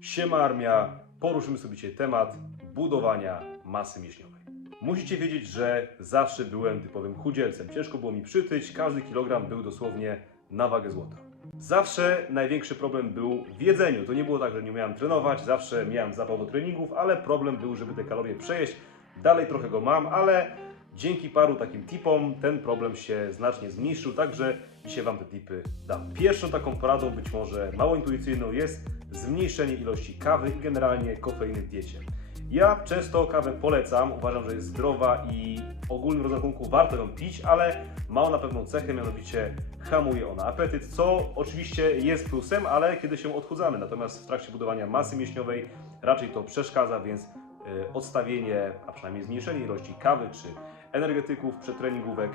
Siema Armia, poruszymy sobie dzisiaj temat budowania masy mięśniowej. Musicie wiedzieć, że zawsze byłem typowym chudzielcem. Ciężko było mi przytyć, każdy kilogram był dosłownie na wagę złota. Zawsze największy problem był w jedzeniu. To nie było tak, że nie umiałem trenować, zawsze miałem zapał do treningów, ale problem był, żeby te kalorie przejeść. Dalej trochę go mam, ale dzięki paru takim tipom ten problem się znacznie zmniejszył, także dzisiaj Wam te tipy dam. Pierwszą taką poradą, być może mało intuicyjną, jest zmniejszenie ilości kawy i generalnie kofeiny w diecie. Ja często kawę polecam, uważam, że jest zdrowa i w ogólnym rozrachunku warto ją pić, ale ma ona pewną cechę, mianowicie hamuje ona apetyt, co oczywiście jest plusem, ale kiedy się odchudzamy. Natomiast w trakcie budowania masy mięśniowej raczej to przeszkadza, więc y, odstawienie, a przynajmniej zmniejszenie ilości kawy czy energetyków, przetreningówek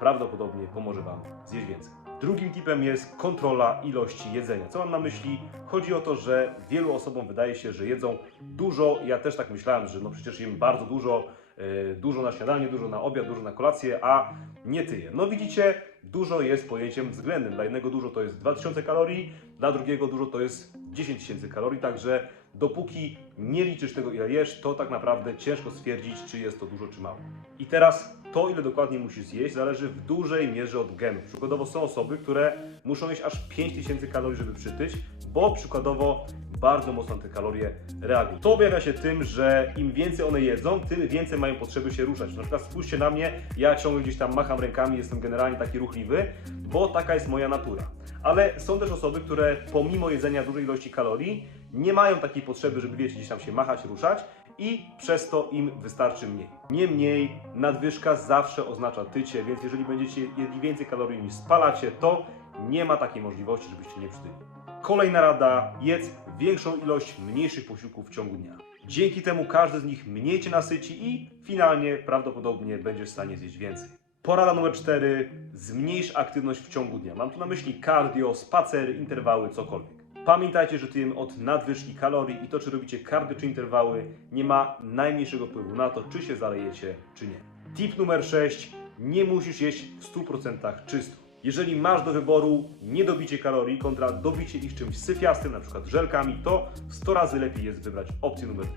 prawdopodobnie pomoże Wam zjeść więcej. Drugim tipem jest kontrola ilości jedzenia. Co mam na myśli? Chodzi o to, że wielu osobom wydaje się, że jedzą dużo. Ja też tak myślałem, że no przecież jem bardzo dużo, yy, dużo na śniadanie, dużo na obiad, dużo na kolację, a nie tyję. No widzicie, dużo jest pojęciem względnym. Dla jednego dużo to jest 2000 kalorii, dla drugiego dużo to jest 10 tysięcy kalorii, także dopóki nie liczysz tego ile jesz, to tak naprawdę ciężko stwierdzić, czy jest to dużo, czy mało. I teraz to, ile dokładnie musisz zjeść, zależy w dużej mierze od genów. Przykładowo są osoby, które muszą jeść aż 5000 kalorii, żeby przytyć, bo przykładowo bardzo mocno na te kalorie reagują. To objawia się tym, że im więcej one jedzą, tym więcej mają potrzeby się ruszać. Na przykład spójrzcie na mnie, ja ciągle gdzieś tam macham rękami, jestem generalnie taki ruchliwy, bo taka jest moja natura. Ale są też osoby, które pomimo jedzenia dużej ilości kalorii, nie mają takiej potrzeby, żeby wiecie, gdzieś tam się machać, ruszać i przez to im wystarczy mniej. Niemniej nadwyżka zawsze oznacza tycie, więc jeżeli będziecie jedli więcej kalorii niż spalacie, to nie ma takiej możliwości, żebyście nie przytyli. Kolejna rada, jedz większą ilość mniejszych posiłków w ciągu dnia. Dzięki temu każdy z nich mniej Cię nasyci i finalnie prawdopodobnie będziesz w stanie zjeść więcej. Porada numer 4. Zmniejsz aktywność w ciągu dnia. Mam tu na myśli cardio, spacery, interwały, cokolwiek. Pamiętajcie, że tym od nadwyżki kalorii i to, czy robicie cardio czy interwały, nie ma najmniejszego wpływu na to, czy się zalejecie, czy nie. Tip numer 6. Nie musisz jeść w 100% czysto. Jeżeli masz do wyboru niedobicie kalorii kontra dobicie ich czymś syfiastym, na przykład żelkami, to 100 razy lepiej jest wybrać opcję numer 2.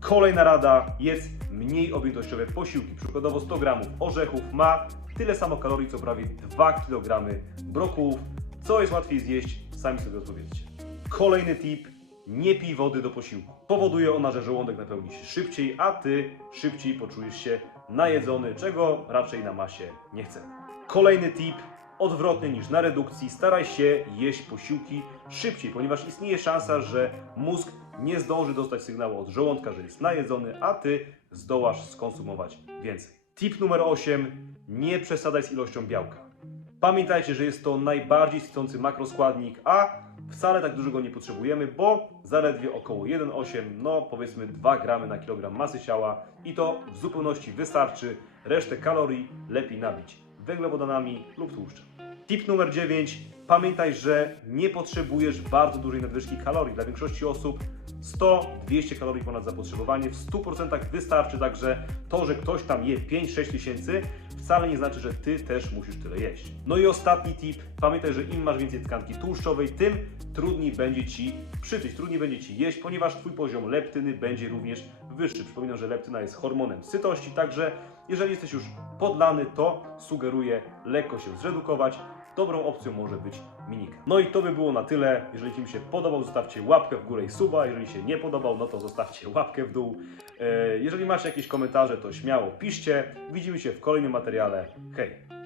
Kolejna rada, jedz mniej objętościowe posiłki. Przykładowo 100 gramów orzechów ma tyle samo kalorii, co prawie 2 kg brokułów. Co jest łatwiej zjeść? Sami sobie odpowiedzcie. Kolejny tip, nie pij wody do posiłku. Powoduje ona, że żołądek napełni się szybciej, a Ty szybciej poczujesz się najedzony, czego raczej na masie nie chcemy. Kolejny tip, odwrotny niż na redukcji, staraj się jeść posiłki szybciej, ponieważ istnieje szansa, że mózg nie zdąży dostać sygnału od żołądka, że jest najedzony, a Ty zdołasz skonsumować więcej. Tip numer 8, nie przesadzaj z ilością białka. Pamiętajcie, że jest to najbardziej sycący makroskładnik, a wcale tak dużo go nie potrzebujemy, bo zaledwie około 1,8, no powiedzmy 2 gramy na kilogram masy ciała i to w zupełności wystarczy. Resztę kalorii lepiej nabić węglowodanami lub tłuszczem. Tip numer 9. Pamiętaj, że nie potrzebujesz bardzo dużej nadwyżki kalorii. Dla większości osób 100-200 kalorii ponad zapotrzebowanie w 100% wystarczy, także to, że ktoś tam je 5-6 tysięcy wcale nie znaczy, że Ty też musisz tyle jeść. No i ostatni tip. Pamiętaj, że im masz więcej tkanki tłuszczowej, tym trudniej będzie Ci przytyć, trudniej będzie Ci jeść, ponieważ Twój poziom leptyny będzie również wyższy. Przypominam, że leptyna jest hormonem sytości, także jeżeli jesteś już podlany, to sugeruję lekko się zredukować. Dobrą opcją może być minika. No i to by było na tyle. Jeżeli Ci się podobał, zostawcie łapkę w górę i suba. Jeżeli się nie podobał, no to zostawcie łapkę w dół. E, Jeżeli macie jakieś komentarze, to śmiało piszcie. Widzimy się w kolejnym materiale. Hej!